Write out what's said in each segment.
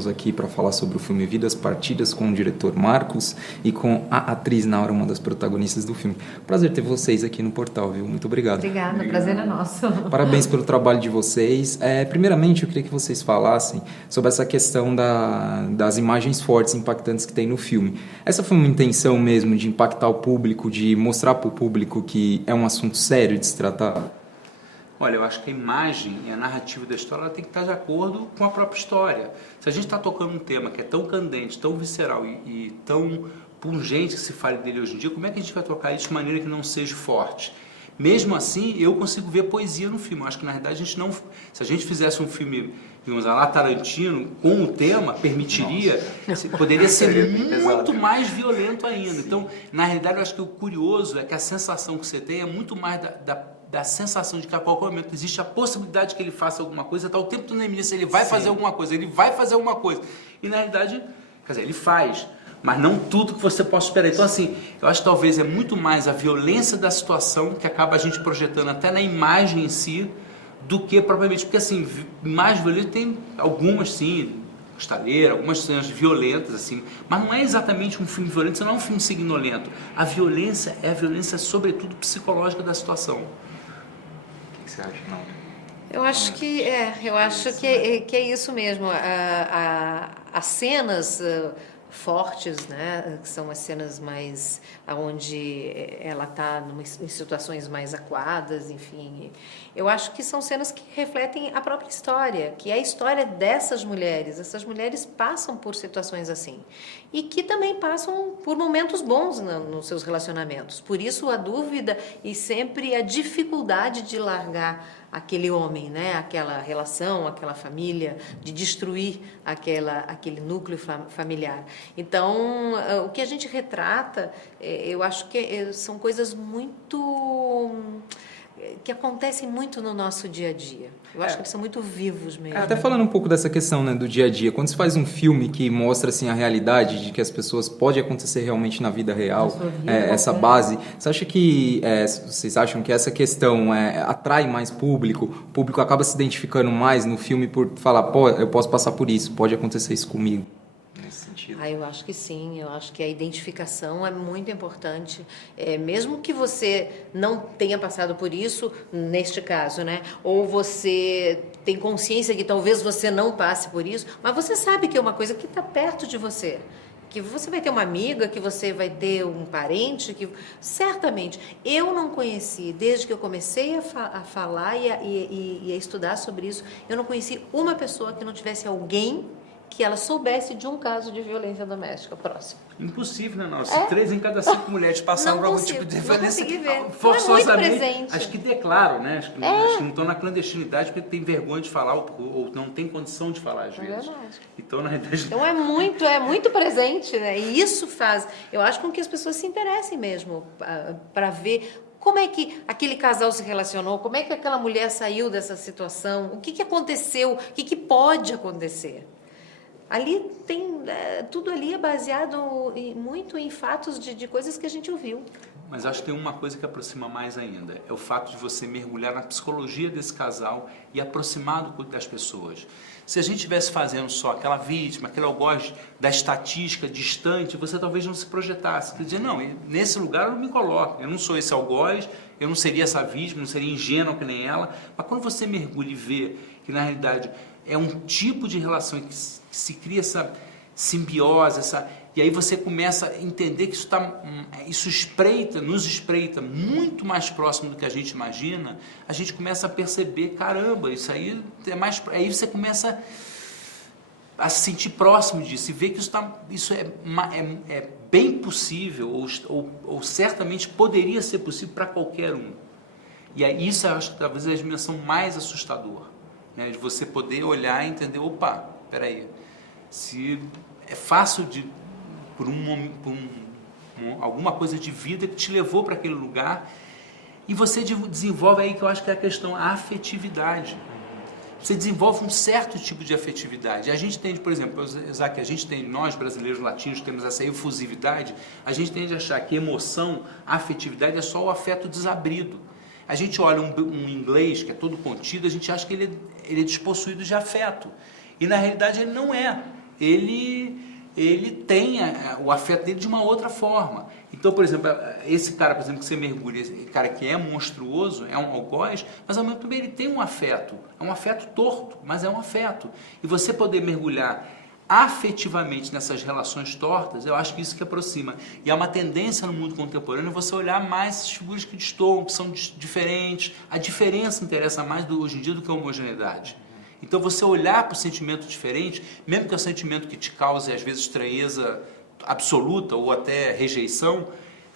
estamos aqui para falar sobre o filme Vidas Partidas com o diretor Marcos e com a atriz Naura, uma das protagonistas do filme. Prazer ter vocês aqui no portal, viu? Muito obrigado. Obrigada, prazer é nosso. Parabéns pelo trabalho de vocês. Primeiramente, eu queria que vocês falassem sobre essa questão das imagens fortes, impactantes que tem no filme. Essa foi uma intenção mesmo de impactar o público, de mostrar para o público que é um assunto sério de se tratar? Olha, eu acho que a imagem e a narrativa da história ela tem que estar de acordo com a própria história. Se a gente está tocando um tema que é tão candente, tão visceral e tão pungente que se fale dele hoje em dia, como é que a gente vai tocar isso de maneira que não seja forte? Mesmo assim, eu consigo ver poesia no filme. Eu acho que, na realidade, a gente não... Se a gente fizesse um filme, digamos, a lá Tarantino, com o tema, permitiria... Poderia ser muito mais violento ainda. Então, na realidade, eu acho que o curioso é que a sensação que você tem é muito mais da sensação de que a qualquer momento existe a possibilidade que ele faça alguma coisa, está o tempo todo na iminência, ele vai fazer alguma coisa, ele vai fazer alguma coisa. E na realidade, quer dizer, ele faz, mas não tudo que você possa esperar. Então assim, eu acho que talvez é muito mais a violência da situação que acaba a gente projetando até na imagem em si, do que propriamente, porque assim, imagem violenta tem algumas sim, estaleira, algumas cenas violentas, assim, mas não é exatamente um filme violento, isso não é um filme sanguinolento. A violência é a violência, sobretudo, psicológica da situação. O que você acha, não? Eu acho que é isso mesmo. As cenas fortes, né, que são as cenas mais onde ela está em situações mais acuadas, enfim. Eu acho que são cenas que refletem a própria história, que é a história dessas mulheres. Essas mulheres passam por situações assim e que também passam por momentos bons nos seus relacionamentos. Por isso a dúvida e sempre a dificuldade de largar aquele homem, né? Aquela relação, aquela família, de destruir aquele núcleo familiar. Então, o que a gente retrata, eu acho que são coisas muito... que acontecem muito no nosso dia a dia. Eu acho que eles são muito vivos mesmo. Até falando um pouco dessa questão, né, do dia a dia, quando se faz um filme que mostra assim, a realidade de que as pessoas pode acontecer realmente na vida real, essa base, vocês acham que essa questão atrai mais público? O público acaba se identificando mais no filme por falar, pô, eu posso passar por isso, pode acontecer isso comigo? Eu acho que sim, eu acho que a identificação é muito importante, mesmo que você não tenha passado por isso, neste caso, né? Ou você tem consciência que talvez você não passe por isso, mas você sabe que é uma coisa que está perto de você, que você vai ter uma amiga, que você vai ter um parente, que certamente eu não conheci, desde que eu comecei a falar e a estudar sobre isso, eu não conheci uma pessoa que não tivesse alguém que ela soubesse de um caso de violência doméstica próximo. Impossível, né, não? Se 3 em cada 5 mulheres passaram por algum tipo de violência, forçosamente, acho que declaram, né? Acho que não estão na clandestinidade porque tem vergonha de falar ou não tem condição de falar às vezes. Verdade. Então, na realidade... Então é muito presente, né? E isso faz, eu acho, com que as pessoas se interessem mesmo para ver como é que aquele casal se relacionou, como é que aquela mulher saiu dessa situação, o que aconteceu, o que pode acontecer. Ali tem, tudo ali é baseado muito em fatos de coisas que a gente ouviu. Mas acho que tem uma coisa que aproxima mais ainda, é o fato de você mergulhar na psicologia desse casal e aproximar das pessoas. Se a gente estivesse fazendo só aquela vítima, aquele algoz da estatística distante, você talvez não se projetasse. Quer dizer, não, nesse lugar eu não me coloco, eu não sou esse algoz, eu não seria essa vítima, não seria ingênuo que nem ela. Mas quando você mergulha e vê que na realidade é um tipo de relação que se cria essa simbiose, e aí você começa a entender que isso nos espreita muito mais próximo do que a gente imagina, a gente começa a perceber, caramba, isso aí é mais... Aí você começa a se sentir próximo disso e ver que isso é bem possível ou certamente poderia ser possível para qualquer um. E aí isso eu acho que talvez é a dimensão mais assustadora, né? De você poder olhar e entender, opa, peraí, se é fácil por alguma coisa de vida que te levou para aquele lugar, e você desenvolve aí que eu acho que é a questão, a afetividade. Você desenvolve um certo tipo de afetividade. A gente tende, por exemplo, nós brasileiros latinos temos essa efusividade, a gente tende a achar que emoção, afetividade é só o afeto desabrido. A gente olha um inglês que é todo contido, a gente acha que ele é despossuído de afeto. E na realidade ele não é. ele tem o afeto dele de uma outra forma. Então, por exemplo, esse cara, por exemplo, que você mergulha, esse cara que é monstruoso, é um algoz, mas ao mesmo tempo ele tem um afeto. É um afeto torto, mas é um afeto. E você poder mergulhar afetivamente nessas relações tortas, eu acho que isso que aproxima. E há uma tendência no mundo contemporâneo você olhar mais essas figuras que destoam, que são diferentes. A diferença interessa mais hoje em dia do que a homogeneidade. Então você olhar para o sentimento diferente, mesmo que é um sentimento que te cause às vezes estranheza absoluta ou até rejeição,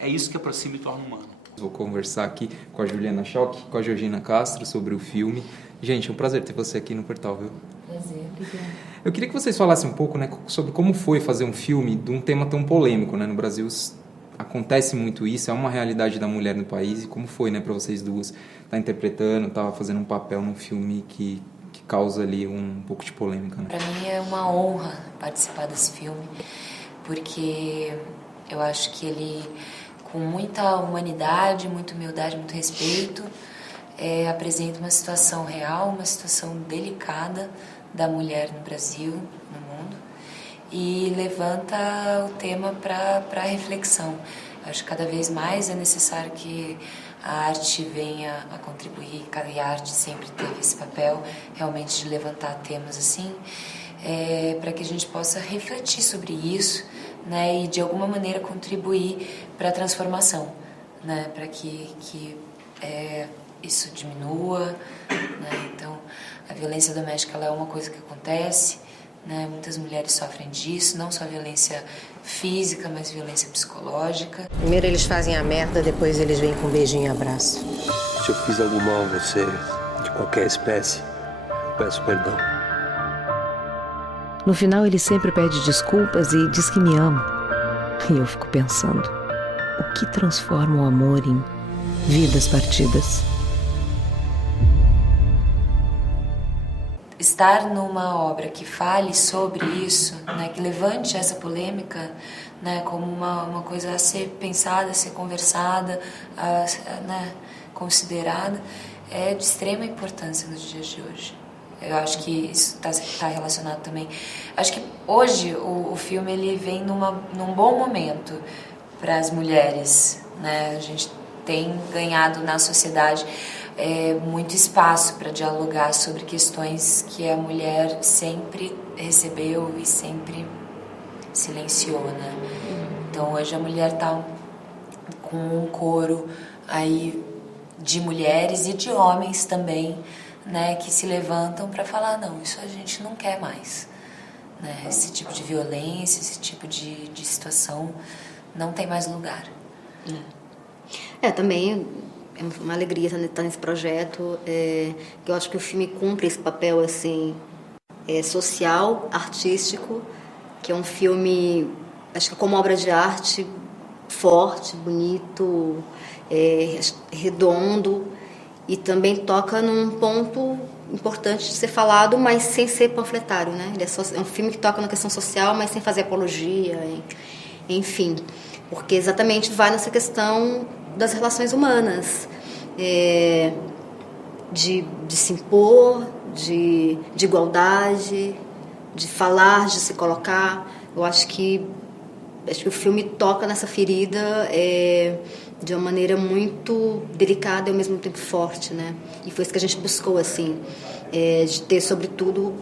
é isso que aproxima e torna humano. Vou conversar aqui com a Juliana Schock, com a Georgina Castro sobre o filme. Gente, é um prazer ter você aqui no Portal, viu? Prazer, obrigada. Eu queria que vocês falassem um pouco, né, sobre como foi fazer um filme de um tema tão polêmico, né? No Brasil acontece muito isso, é uma realidade da mulher no país. E como foi, né, para vocês duas estar interpretando, estar fazendo um papel num filme que causa ali um pouco de polêmica, né? Para mim é uma honra participar desse filme, porque eu acho que ele, com muita humanidade, muita humildade, muito respeito, apresenta uma situação real, uma situação delicada da mulher no Brasil, no mundo, e levanta o tema para reflexão. Eu acho que cada vez mais é necessário que a arte venha a contribuir, e a arte sempre teve esse papel realmente de levantar temas assim, para que a gente possa refletir sobre isso, né, e de alguma maneira contribuir para a transformação, né, para que isso diminua, né. Então a violência doméstica ela é uma coisa que acontece, né, muitas mulheres sofrem disso, não só violência física, mas violência psicológica. Primeiro eles fazem a merda, depois eles vêm com um beijinho e abraço. Se eu fiz algum mal a você, de qualquer espécie, peço perdão. No final ele sempre pede desculpas e diz que me ama. E eu fico pensando, o que transforma o amor em vidas partidas? Estar numa obra que fale sobre isso, né, que levante essa polêmica, né, como uma coisa a ser pensada, a ser conversada, né, considerada, é de extrema importância nos dias de hoje. Eu acho que isso está relacionado também. Acho que hoje o filme ele vem num bom momento para as mulheres, né? A gente tem ganhado na sociedade muito espaço para dialogar sobre questões que a mulher sempre recebeu e sempre silenciou, né? Então hoje a mulher está com um coro aí de mulheres e de homens também, né, que se levantam para falar, não, isso a gente não quer mais, né? Esse tipo de violência, esse tipo de situação não tem mais lugar. Também é uma alegria estar nesse projeto, que eu acho que o filme cumpre esse papel assim, social, artístico, que é um filme, acho que como obra de arte, forte, bonito, redondo, e também toca num ponto importante de ser falado, mas sem ser panfletário, né? Ele é um filme que toca na questão social, mas sem fazer apologia, enfim, porque exatamente vai nessa questão das relações humanas, de se impor, de igualdade, de falar, de se colocar. Eu acho que o filme toca nessa ferida de uma maneira muito delicada e ao mesmo tempo forte, né? E foi isso que a gente buscou, assim, de ter, sobretudo,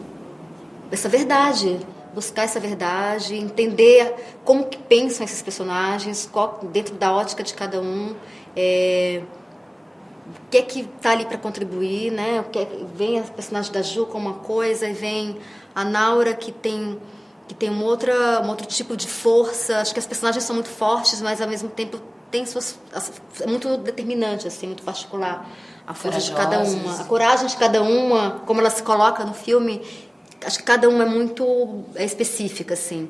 essa verdade, buscar essa verdade, entender como que pensam esses personagens, dentro da ótica de cada um, o que é que está ali para contribuir, né? Vem a personagem da Ju como uma coisa, e vem a Naura que tem um outro tipo de força. Acho que as personagens são muito fortes, mas ao mesmo tempo é muito determinante, assim, muito particular a força de cada uma, a coragem de cada uma, como ela se coloca no filme. Acho que cada uma é muito específica, assim.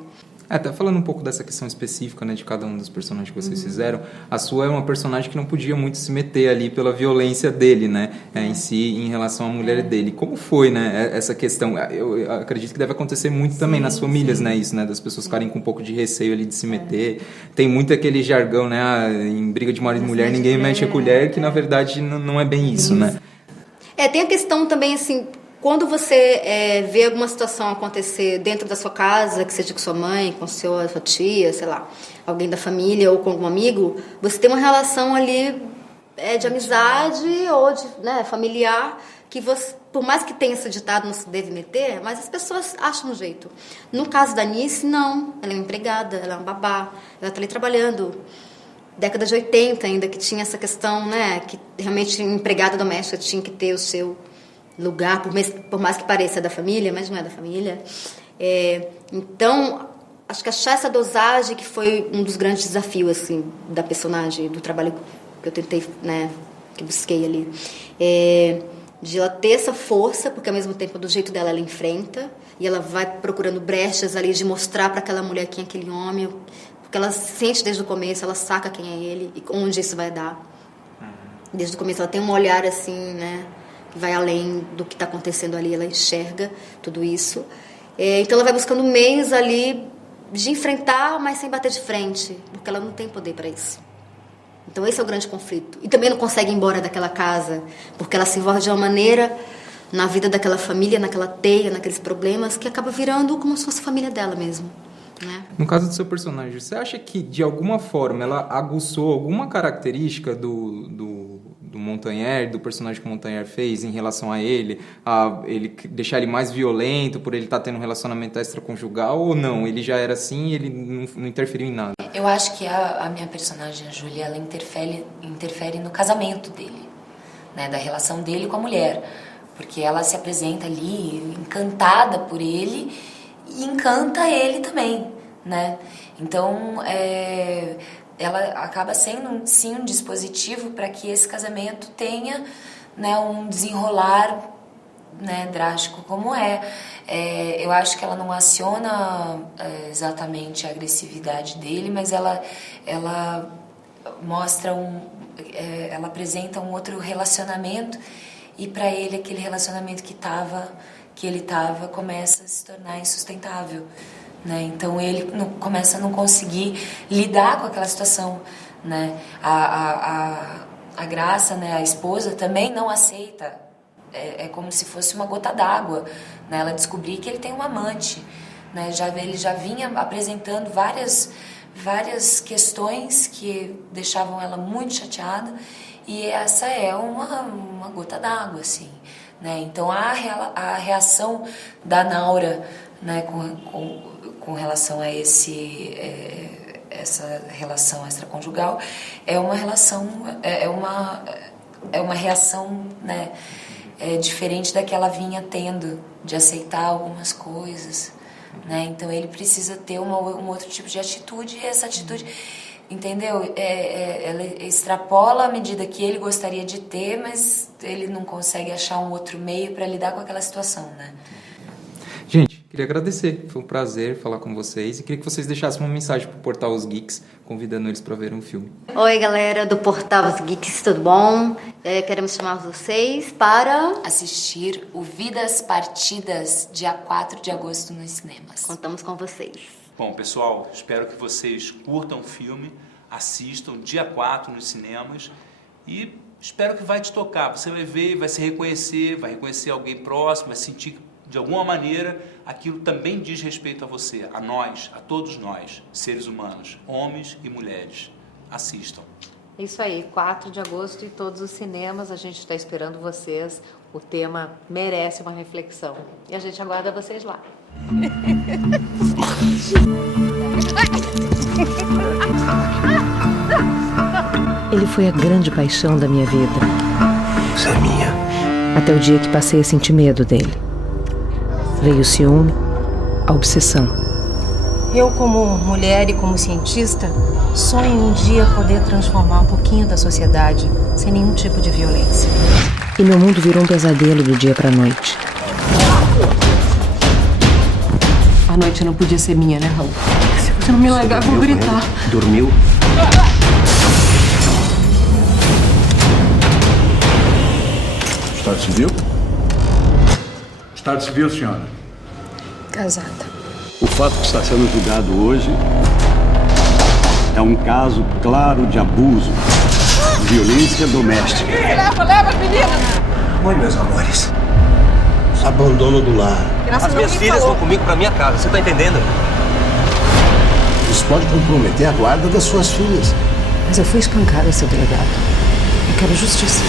Até falando um pouco dessa questão específica, né, de cada um dos personagens que vocês fizeram, a sua é uma personagem que não podia muito se meter ali pela violência dele, né, em si, em relação à mulher dele. Como foi, né, essa questão? Eu acredito que deve acontecer muito também nas famílias, né, isso, né, das pessoas ficarem com um pouco de receio ali de se meter. Tem muito aquele jargão, né, em briga de marido e mulher, ninguém mete a colher, que na verdade não é bem isso, né? Tem a questão também, assim, quando você vê alguma situação acontecer dentro da sua casa, que seja com sua mãe, com sua tia, sei lá, alguém da família ou com algum amigo, você tem uma relação ali de amizade ou de, né, familiar, que você, por mais que tenha esse ditado, não se deve meter, mas as pessoas acham um jeito. No caso da Nice, não. Ela é uma empregada, ela é uma babá, ela está ali trabalhando. Década de 80 ainda, que tinha essa questão, né, que realmente empregada doméstica tinha que ter o seu lugar, por mais que pareça da família, mas não é da família. Então, acho que achar essa dosagem que foi um dos grandes desafios, assim, da personagem, do trabalho que eu tentei, né, que busquei ali. De ela ter essa força, porque ao mesmo tempo, do jeito dela, ela enfrenta, e ela vai procurando brechas ali de mostrar para aquela mulher quem é aquele homem, porque ela sente desde o começo, ela saca quem é ele e onde isso vai dar. Desde o começo, ela tem um olhar assim, né, que vai além do que está acontecendo ali, ela enxerga tudo isso. Então ela vai buscando meios ali de enfrentar, mas sem bater de frente, porque ela não tem poder para isso. Então esse é o grande conflito. E também não consegue ir embora daquela casa, porque ela se envolve de uma maneira na vida daquela família, naquela teia, naqueles problemas, que acaba virando como se fosse a família dela mesmo, né? No caso do seu personagem, você acha que de alguma forma ela aguçou alguma característica do Montanher, do personagem que o Montanher fez em relação a ele deixar ele mais violento por ele estar tendo um relacionamento extraconjugal, ou não? Ele já era assim e ele não interferiu em nada? Eu acho que a minha personagem, a Júlia, ela interfere no casamento dele, né, da relação dele com a mulher, porque ela se apresenta ali encantada por ele e encanta ele também, né? Então, ela acaba sendo, sim, um dispositivo para que esse casamento tenha, né, um desenrolar, né, drástico como eu acho que ela não aciona exatamente a agressividade dele, mas ela mostra ela apresenta um outro relacionamento, e para ele aquele relacionamento que ele estava começa a se tornar insustentável, né? Então ele começa a não conseguir lidar com aquela situação, né? A Graça, né, a esposa, também não aceita. É como se fosse uma gota d'água, né? Ela descobrir que ele tem um amante, né? Ele já vinha apresentando várias questões que deixavam ela muito chateada, e essa é uma gota d'água, assim, né? Então a reação da Naura, né, com relação a essa relação extraconjugal é uma reação, né, diferente da que ela vinha tendo, de aceitar algumas coisas, né? Então ele precisa ter um outro tipo de atitude, e essa atitude, entendeu? Ela extrapola a medida que ele gostaria de ter, mas ele não consegue achar um outro meio para lidar com aquela situação, né? Gente, queria agradecer, foi um prazer falar com vocês e queria que vocês deixassem uma mensagem para o Portal Os Geeks, convidando eles para ver um filme. Oi, galera do Portal Os Geeks, tudo bom? Queremos chamar vocês para assistir o Vidas Partidas, dia 4 de agosto nos cinemas. Contamos com vocês. Bom, pessoal, espero que vocês curtam o filme, assistam dia 4 nos cinemas e espero que vai te tocar. Você vai ver, vai se reconhecer, vai reconhecer alguém próximo, vai sentir que de alguma maneira aquilo também diz respeito a você, a nós, a todos nós, seres humanos, homens e mulheres. Assistam. Isso aí, 4 de agosto em todos os cinemas, a gente está esperando vocês. O tema merece uma reflexão e a gente aguarda vocês lá. Ele foi a grande paixão da minha vida. Você é minha. Até o dia que passei a sentir medo dele. Veio o ciúme, a obsessão. Eu, como mulher e como cientista, sonho em um dia poder transformar um pouquinho da sociedade sem nenhum tipo de violência. E meu mundo virou um pesadelo do dia pra noite. A noite não podia ser minha, né, Raul? Se você não me largar, eu vou gritar. Dormiu? Estado civil? Estado civil, senhora. Casada. O fato que está sendo julgado hoje é um caso claro de abuso, violência doméstica. Leva, menina! Oi, meus amores. Abandono do lar. As minhas filhas vão comigo pra minha casa, você tá entendendo? Isso pode comprometer a guarda das suas filhas. Mas eu fui espancada, seu delegado. Eu quero justiça.